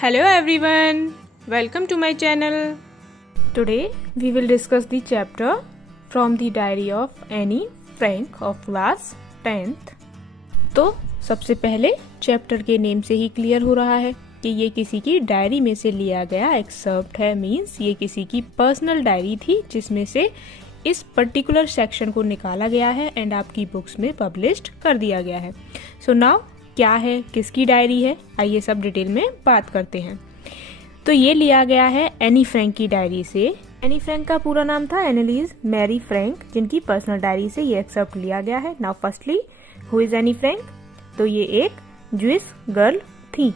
Hello everyone, welcome to my channel. Today we will discuss the chapter from the diary of Annie Frank of class 10th. तो सबसे पहले chapter के name से ही clear हो रहा है कि ये किसी की डायरी में से लिया गया एक्सर्प्ट है, मीन्स ये किसी की पर्सनल डायरी थी जिसमें से इस पर्टिकुलर सेक्शन को निकाला गया है एंड आपकी बुक्स में पब्लिश्ड कर दिया गया है. सो नाउ क्या है, किसकी डायरी है, आइए सब डिटेल में बात करते हैं. तो ये लिया गया है एनी फ्रैंक की डायरी से. एनी फ्रैंक का पूरा नाम था एनालिस मैरी फ्रैंक, जिनकी पर्सनल डायरी से ये एक्सर्प्ट लिया गया है. Now firstly who is Anne Frank? तो ये एक ज्यूइश गर्ल थी.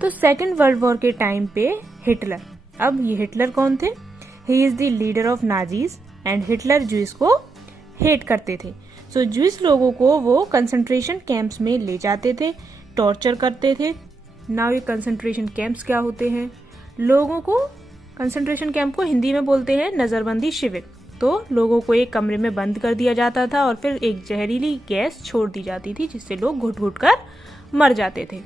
तो सेकेंड वर्ल्ड वॉर के टाइम पे हिटलर, अब ये हिटलर कौन थे? He is the leader of Nazis and Hitler Jewish को हेट करते थे. सो ज्यूइश लोगों को वो कंसंट्रेशन कैंप्स में ले जाते थे, टॉर्चर करते थे. नाउ ये कंसंट्रेशन कैंप्स क्या होते हैं? लोगों को, कंसंट्रेशन कैंप को हिंदी में बोलते हैं नजरबंदी शिविर. तो लोगों को एक कमरे में बंद कर दिया जाता था और फिर एक जहरीली गैस छोड़ दी जाती थी जिससे लोग घुट घुट कर मर जाते थे.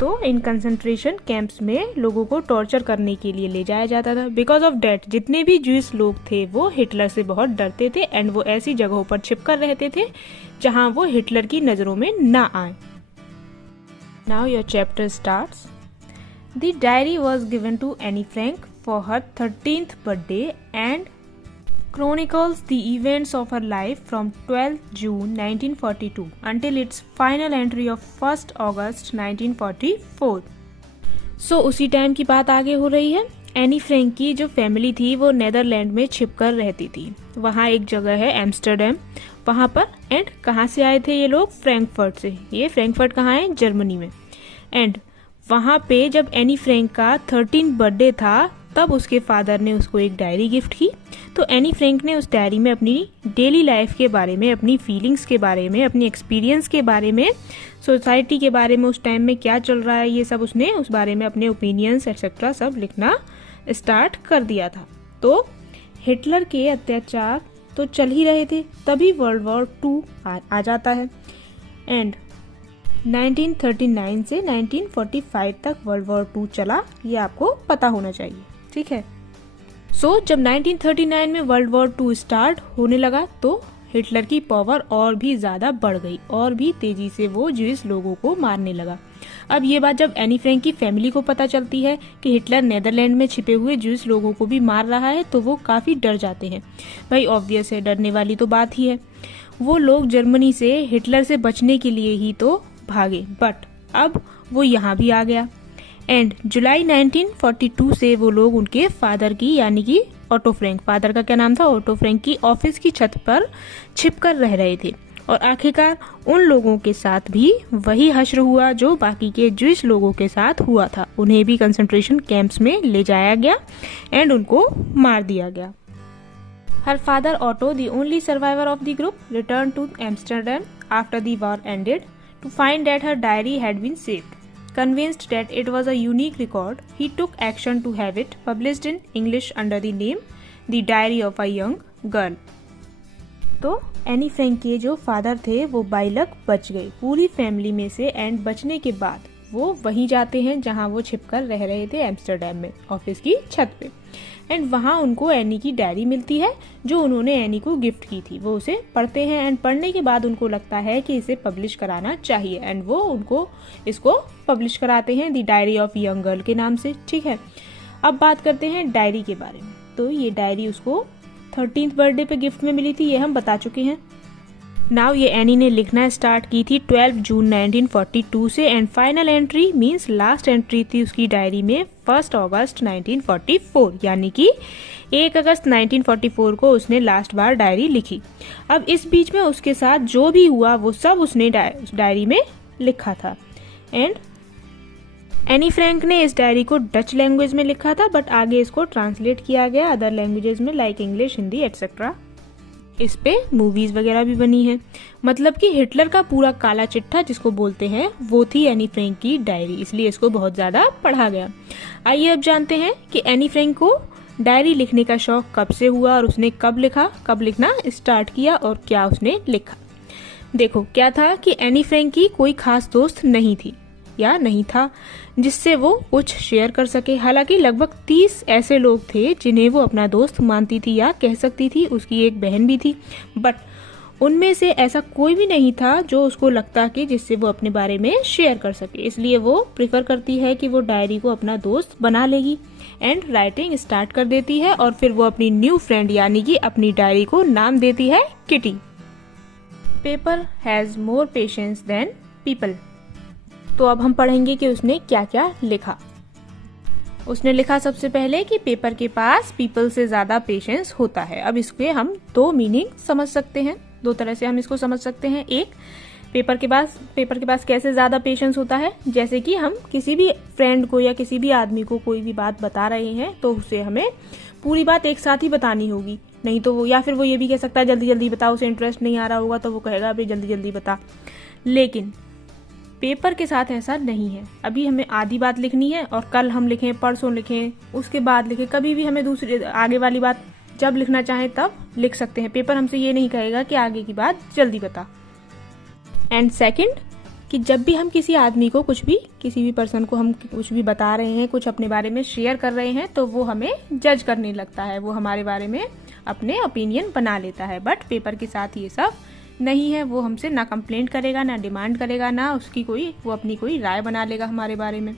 तो इन कंसंट्रेशन कैंप्स में लोगों को टॉर्चर करने के लिए ले जाया जाता था. बिकॉज ऑफ डेट जितने भी ज्यूइश लोग थे वो हिटलर से बहुत डरते थे एंड वो ऐसी जगहों पर छिपकर रहते थे जहां वो हिटलर की नजरों में ना आए. Now your chapter starts. The diary was given to Anne Frank for her 13th birthday and chronicles the events of her life from 12th June 1942 until its final entry of 1st August 1944. So उसी time की बात आगे हो रही है. Anne Frank की जो family थी वो नेदरलैंड में छिपकर रहती थी. वहाँ एक जगह है एम्स्टर्डम, वहाँ पर. एंड कहाँ से आए थे ये लोग? फ्रैंकफर्ट से. ये फ्रैंकफर्ट कहाँ है? जर्मनी में. एंड वहाँ पे जब एनी फ्रैंक का 13th बर्थडे था तब उसके फादर ने उसको एक डायरी गिफ्ट की. तो एनी फ्रैंक ने उस डायरी में अपनी डेली लाइफ के बारे में, अपनी फीलिंग्स के बारे में, अपनी एक्सपीरियंस के बारे में, सोसाइटी के बारे में, उस टाइम में क्या चल रहा है ये सब उसने उस बारे में अपने ओपिनियंस एक्सेट्रा सब लिखना स्टार्ट कर दिया था. तो हिटलर के अत्याचार तो चल ही रहे थे, तभी वर्ल्ड वॉर 2 आ जाता है. एंड 1939 से 1945 तक वर्ल्ड वॉर 2 चला, ये आपको पता होना चाहिए, ठीक है. सो जब 1939 में वर्ल्ड वॉर 2 स्टार्ट होने लगा तो हिटलर की पावर और भी ज्यादा बढ़ गई और भी तेजी से वो ज्यूइश लोगों को मारने लगा. अब ये बात जब एनी फ्रैंक की फैमिली को पता चलती है कि हिटलर नेदरलैंड में छिपे हुए ज्यूइश लोगों को भी मार रहा है तो वो काफी डर जाते हैं. भाई ऑब्वियस है, डरने वाली तो बात ही है. वो लोग जर्मनी से हिटलर से बचने के लिए ही तो भागे, बट अब वो यहाँ भी आ गया. एंड जुलाई 1942 से वो लोग उनके फादर की, यानी कि ऑटो फ्रैंक, फादर का क्या नाम था? ऑटो फ्रैंक की ऑफिस की छत पर छिपकर रह रहे थे. और आखिरकार उन लोगों के साथ भी वही हश्र हुआ जो बाकी के ज्यूइश लोगों के साथ हुआ था. उन्हें भी कंसंट्रेशन कैंप्स में ले जाया गया एंड उनको मार दिया गया. Her father Otto, the only survivor of the group, returned to Amsterdam after the war ended to find that her diary had been saved. Convinced that it was a unique record, he took action to have it published in English under the name The Diary of a Young Girl. तो Anne Frank के जो father थे वो by luck बच गए पूरी family में से. एंड बचने के बाद वो वहीं जाते हैं जहां वो छिपकर रह रहे थे, एम्स्टर्डम में, ऑफिस की छत पे. एंड वहाँ उनको एनी की डायरी मिलती है जो उन्होंने एनी को गिफ्ट की थी. वो उसे पढ़ते हैं एंड पढ़ने के बाद उनको लगता है कि इसे पब्लिश कराना चाहिए एंड वो उनको इसको पब्लिश कराते हैं the diary of young girl के नाम से, ठीक है. अब बात करते हैं डायरी के बारे में. तो ये डायरी उसको 13th बर्थडे पे गिफ्ट में मिली थी, ये हम बता चुके हैं. नाउ ये एनी ने लिखना स्टार्ट की थी 12 जून 1942 से and final entry means last entry थी उसकी डायरी में 1 अगस्त 1944, यानी कि 1 अगस्त 1944 को उसने लास्ट बार डायरी लिखी. अब इस बीच में उसके साथ जो भी हुआ वो सब उसने डायरी में लिखा था. एंड एनी फ्रैंक ने इस डायरी को डच लैंग्वेज में लिखा था, बट आगे इसको ट्रांसलेट किया गया अदर लैंग्वेजेस में लाइक इंग्लिश, हिंदी एक्सेट्रा. इस पे मूवीज वगैरह भी बनी है. मतलब कि हिटलर का पूरा काला चिट्ठा जिसको बोलते हैं वो थी एनी फ्रैंक की डायरी, इसलिए इसको बहुत ज्यादा पढ़ा गया. आइए अब जानते हैं कि एनी फ्रैंक को डायरी लिखने का शौक कब से हुआ और उसने कब लिखा, कब लिखना स्टार्ट किया और क्या उसने लिखा. देखो क्या था कि एनी फ्रैंक की कोई खास दोस्त नहीं थी. या नहीं था जिससे वो कुछ शेयर कर सके। हालांकि लगभग 30 ऐसे लोग थे जिन्हें वो अपना दोस्त मानती थी या कह सकती थी। उसकी एक बहन भी थी, बट उनमें से ऐसा कोई भी नहीं था जो उसको लगता कि जिससे वो अपने बारे में शेयर कर सके। इसलिए वो प्रिफर करती है कि वो डायरी को अपना दोस्त बना लेगी एंड राइटिंग स्टार्ट कर देती है। और फिर वो अपनी न्यू फ्रेंड यानी कि अपनी डायरी को नाम देती है Kitty. Paper has more patience than people. तो अब हम पढ़ेंगे कि उसने क्या क्या लिखा। उसने लिखा सबसे पहले कि पेपर के पास पीपल से ज्यादा पेशेंस होता है। अब इसके हम दो मीनिंग समझ सकते हैं, दो तरह से हम इसको समझ सकते हैं। एक, पेपर के पास कैसे ज्यादा पेशेंस होता है, जैसे कि हम किसी भी फ्रेंड को या किसी भी आदमी को कोई भी बात बता रहे हैं तो उसे हमें पूरी बात एक साथ ही बतानी होगी, नहीं तो वो, या फिर वो ये भी कह सकता है जल्दी जल्दी बता। उसे इंटरेस्ट नहीं आ रहा होगा तो वो कहेगा अभी जल्दी जल्दी बता। लेकिन पेपर के साथ ऐसा नहीं है। अभी हमें आधी बात लिखनी है और कल हम लिखें, परसों लिखें, उसके बाद लिखें, कभी भी हमें दूसरी आगे वाली बात जब लिखना चाहे तब लिख सकते हैं। पेपर हमसे ये नहीं कहेगा कि आगे की बात जल्दी बता। एंड सेकंड, कि जब भी हम किसी आदमी को किसी भी पर्सन को हम कुछ भी बता रहे हैं, कुछ अपने बारे में शेयर कर रहे हैं, तो वो हमें जज करने लगता है, वो हमारे बारे में अपने ओपिनियन बना लेता है। बट पेपर के साथ ये सब नहीं है। वो हमसे ना कंप्लेंट करेगा, ना डिमांड करेगा, ना वो अपनी कोई राय बना लेगा हमारे बारे में।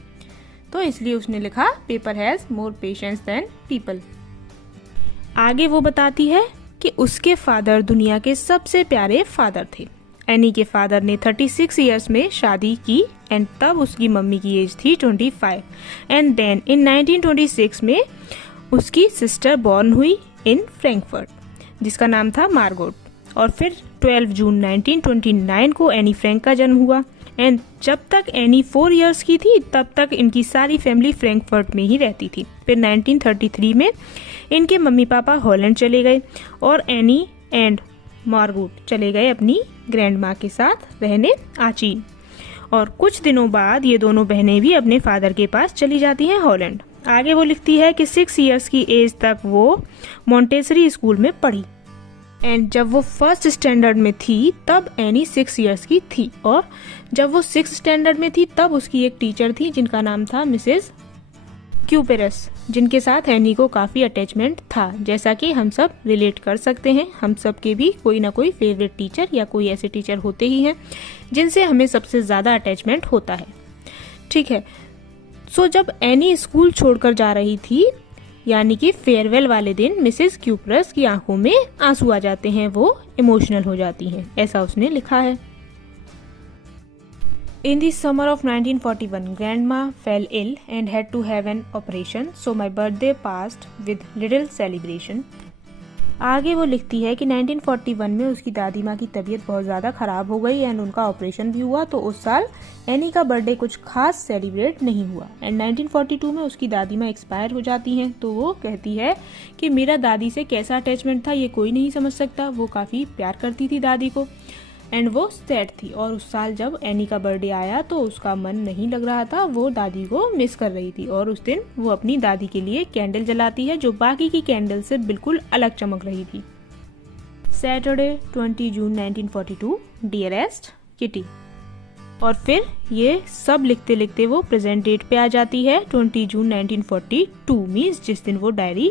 तो इसलिए उसने लिखा paper has more patience than people. आगे वो बताती है कि उसके फादर दुनिया के सबसे प्यारे फादर थे। एनी के फादर ने 36 इयर्स में शादी की एंड तब उसकी मम्मी की एज थी 25। एंड देन इन 1926 में उसकी सिस्टर बॉर्न हुई इन फ्रैंकफर्ट जिसका नाम था मार्गोट। और फिर 12 जून 1929 को एनी फ्रैंक का जन्म हुआ। एंड जब तक एनी 4 इयर्स की थी तब तक इनकी सारी फैमिली फ्रैंकफर्ट में ही रहती थी। फिर 1933 में इनके मम्मी पापा हॉलैंड चले गए और एनी एंड मार्गोट चले गए अपनी ग्रैंड माँ के साथ रहने आचीन। और कुछ दिनों बाद ये दोनों बहनें भी अपने फादर के पास चली जाती हैं हॉलैंड। आगे वो लिखती है कि 6 इयर्स की एज तक वो मॉन्टेसरी स्कूल में पढ़ी। एंड जब वो फर्स्ट स्टैंडर्ड में थी तब एनी 6 इयर्स की थी। और जब वो 6 स्टैंडर्ड में थी तब उसकी एक टीचर थी जिनका नाम था मिसेस क्यूपेरस, जिनके साथ एनी को काफ़ी अटैचमेंट था। जैसा कि हम सब रिलेट कर सकते हैं, हम सब के भी कोई ना कोई फेवरेट टीचर या कोई ऐसे टीचर होते ही हैं जिनसे हमें सबसे ज़्यादा अटैचमेंट होता है। ठीक है। सो जब एनी स्कूल छोड़कर जा रही थी यानी कि फेयरवेल वाले दिन मिसेस क्यूपरस की आंखों में आंसू आ जाते हैं, वो इमोशनल हो जाती हैं, ऐसा उसने लिखा है। In the summer of 1941, Grandma fell ill and had to have an operation, so my birthday passed with little celebration. आगे वो लिखती है कि 1941 में उसकी दादी माँ की तबीयत बहुत ज़्यादा ख़राब हो गई एंड उनका ऑपरेशन भी हुआ, तो उस साल एनी का बर्थडे कुछ खास सेलिब्रेट नहीं हुआ। एंड 1942 में उसकी दादी माँ एक्सपायर हो जाती हैं, तो वो कहती है कि मेरा दादी से कैसा अटैचमेंट था ये कोई नहीं समझ सकता। वो काफ़ी प्यार करती थी दादी को एंड वो सैड थी। और उस साल जब एनी का बर्थडे आया तो उसका मन नहीं लग रहा था, वो दादी को मिस कर रही थी। और उस दिन वो अपनी दादी के लिए कैंडल जलाती है जो बाकी की कैंडल से बिल्कुल अलग चमक रही थी। सैटरडे 20 जून 1942, डियरेस्ट किटी। और फिर ये सब लिखते लिखते वो प्रेजेंट डेट पे आ जाती है 20 जून 1942, मीन्स जिस दिन वो डायरी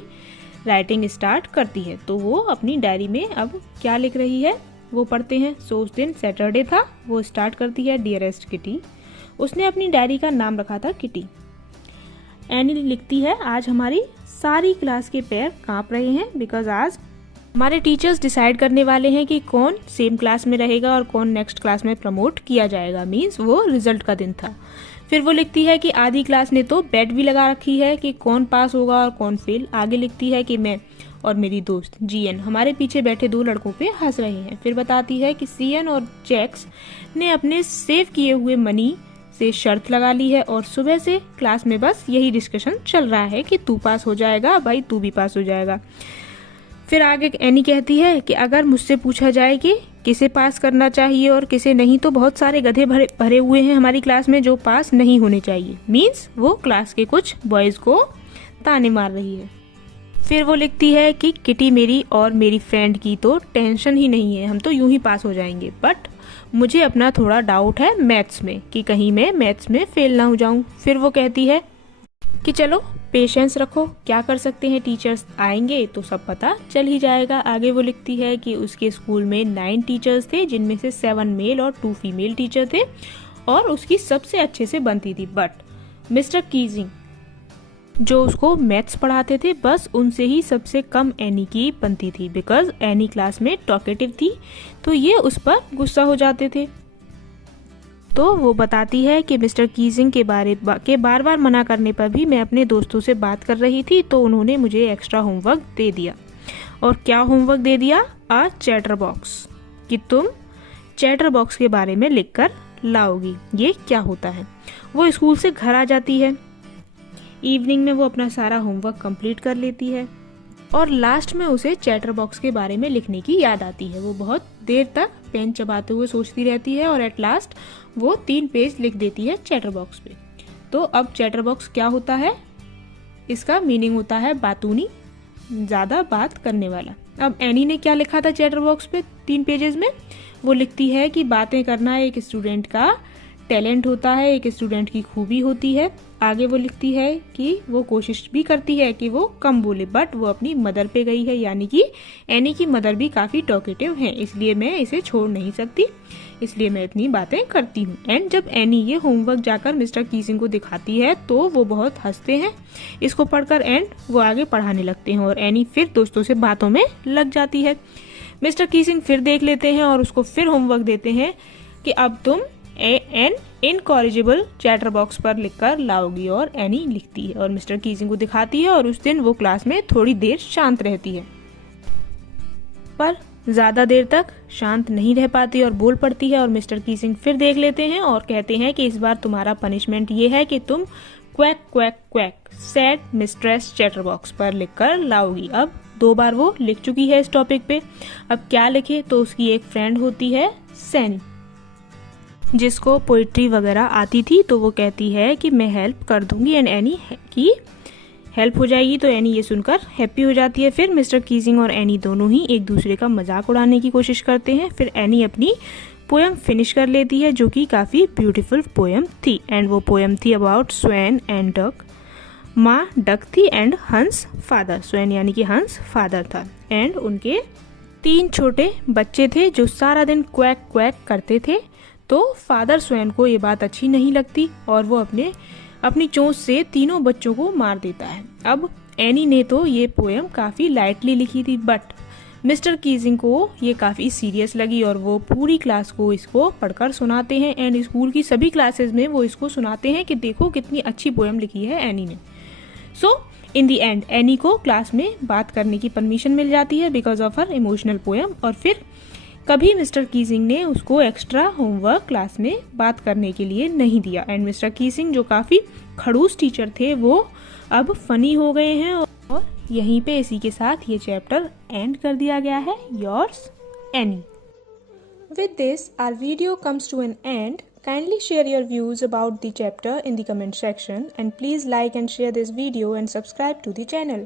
राइटिंग स्टार्ट करती है। तो वो अपनी डायरी में अब क्या लिख रही है वो पढ़ते हैं। सो उस दिन सैटरडे था, वो स्टार्ट करती है डियरेस्ट किटी। उसने अपनी डायरी का नाम रखा था किटी। एनी लिखती है आज हमारी सारी क्लास के पैर कांप रहे हैं बिकॉज आज हमारे टीचर्स डिसाइड करने वाले हैं कि कौन सेम क्लास में रहेगा और कौन नेक्स्ट क्लास में प्रमोट किया जाएगा, मीन्स वो रिजल्ट का दिन था। फिर वो लिखती है कि आधी क्लास ने तो बेट भी लगा रखी है कि कौन पास होगा और कौन फेल। आगे लिखती है कि मैं और मेरी दोस्त जीएन हमारे पीछे बैठे 2 लड़कों पे हंस रहे हैं। फिर बताती है कि सीएन और जैक्स ने अपने सेव किए हुए मनी से शर्त लगा ली है और सुबह से क्लास में बस यही डिस्कशन चल रहा है कि तू पास हो जाएगा भाई, तू भी पास हो जाएगा। फिर आगे एनी कहती है कि अगर मुझसे पूछा जाए कि किसे पास करना चाहिए और किसे नहीं, तो बहुत सारे गधे भरे हुए हैं हमारी क्लास में जो पास नहीं होने चाहिए। मीन्स वो क्लास के कुछ बॉयज को ताने मार रही है। फिर वो लिखती है कि किटी मेरी और मेरी फ्रेंड की तो टेंशन ही नहीं है, हम तो यूं ही पास हो जाएंगे, बट मुझे अपना थोड़ा डाउट है मैथ्स में कि कहीं मैं मैथ्स में फेल ना हो जाऊं। फिर वो कहती है कि चलो पेशेंस रखो, क्या कर सकते हैं, टीचर्स आएंगे तो सब पता चल ही जाएगा। आगे वो लिखती है कि उसके स्कूल में 9 टीचर्स थे, जिनमें से 7 मेल और 2 फीमेल टीचर थे, और उसकी सबसे अच्छे से बनती थी। बट मिस्टर कीजिंग जो उसको मैथ्स पढ़ाते थे, बस उनसे ही सबसे कम एनी की बनती थी, बिकॉज एनी क्लास में टॉकेटिव थी, तो ये उस पर गुस्सा हो जाते थे। तो वो बताती है कि मिस्टर कीजिंग के बार बार मना करने पर भी मैं अपने दोस्तों से बात कर रही थी, तो उन्होंने मुझे एक्स्ट्रा होमवर्क दे दिया। और क्या होमवर्क दे दिया? आ चैटर बॉक्स, कि तुम चैटर बॉक्स के बारे में लिखकर लाओगी। ये क्या होता है? वो स्कूल से घर आ जाती है, इवनिंग में वो अपना सारा होमवर्क कंप्लीट कर लेती है, और लास्ट में उसे चैटर बॉक्स के बारे में लिखने की याद आती है। वो बहुत देर तक पेन चबाते हुए सोचती रहती है, और एट लास्ट वो 3 पेज लिख देती है चैटर बॉक्स पे। तो अब चैटर बॉक्स क्या होता है? इसका मीनिंग होता है बातूनी, ज्यादा बात करने वाला। अब एनी ने क्या लिखा था चैटर बॉक्स पे 3 पेजेस में? वो लिखती है कि बातें करना एक स्टूडेंट का टैलेंट होता है, एक स्टूडेंट की खूबी होती है। आगे वो लिखती है कि वो कोशिश भी करती है कि वो कम बोले, बट वो अपनी मदर पे गई है, यानी कि एनी की मदर भी काफी टॉकेटिव हैं, इसलिए मैं इसे छोड़ नहीं सकती, इसलिए मैं इतनी बातें करती हूँ। एंड जब एनी ये होमवर्क जाकर मिस्टर कीजिंग को दिखाती है तो वो बहुत हंसते हैं इसको पढ़कर, एंड वो आगे पढ़ाने लगते हैं, और एनी फिर दोस्तों से बातों में लग जाती है। मिस्टर कीजिंग फिर देख लेते हैं और उसको फिर होमवर्क देते हैं कि अब तुम एन इनकॉरिजिबल चैटर बॉक्स पर लिखकर लाओगी, और एनी लिखती है और मिस्टर कीजिंग को दिखाती है, और उस दिन वो क्लास में थोड़ी देर शांत रहती है, पर ज्यादा देर तक शांत नहीं रह पाती और बोल पड़ती है। और मिस्टर कीजिंग फिर देख लेते हैं और कहते हैं कि इस बार तुम्हारा पनिशमेंट ये है कि तुम quack quack quack sad mistress chatter box पर लिखकर लाओगी। अब 2 बार वो लिख चुकी है इस टॉपिक पे, अब क्या लिखे? तो उसकी एक फ्रेंड होती है सैनी, जिसको पोइट्री वगैरह आती थी, तो वो कहती है कि मैं हेल्प कर दूंगी, एंड एनी की हेल्प हो जाएगी। तो एनी ये सुनकर हैप्पी हो जाती है। फिर मिस्टर कीजिंग और एनी दोनों ही एक दूसरे का मजाक उड़ाने की कोशिश करते हैं। फिर एनी अपनी पोएम फिनिश कर लेती है, जो कि काफ़ी ब्यूटीफुल पोएम थी, एंड वो पोएम थी अबाउट स्वैन एंड डक। माँ डक थी एंड हंस फादर, स्वैन यानी कि हंस फादर था, एंड उनके 3 छोटे बच्चे थे जो सारा दिन क्वैक क्वैक करते थे। तो फादर स्वैन को ये बात अच्छी नहीं लगती और वो अपनी चोंच से तीनों बच्चों को मार देता है। अब एनी ने तो ये पोएम काफी लाइटली लिखी थी, बट मिस्टर कीजिंग को ये काफी सीरियस लगी और वो पूरी क्लास को इसको पढ़कर सुनाते हैं, एंड स्कूल की सभी क्लासेस में वो इसको सुनाते हैं कि देखो कितनी अच्छी पोएम लिखी है एनी ने। सो इन दी एंड एनी को क्लास में बात करने की परमिशन मिल जाती है because of her emotional poem. और फिर कभी मिस्टर कीजिंग ने उसको एक्स्ट्रा होमवर्क क्लास में बात करने के लिए नहीं दिया, एंड मिस्टर कीजिंग जो काफी खड़ूस टीचर थे वो अब फनी हो गए हैं। और यहीं पे इसी के साथ ये चैप्टर एंड कर दिया गया है। Yours Anne. With this our video comes to an end. Kindly share your views about the chapter in the comment section, and please like and share this video and subscribe to the channel.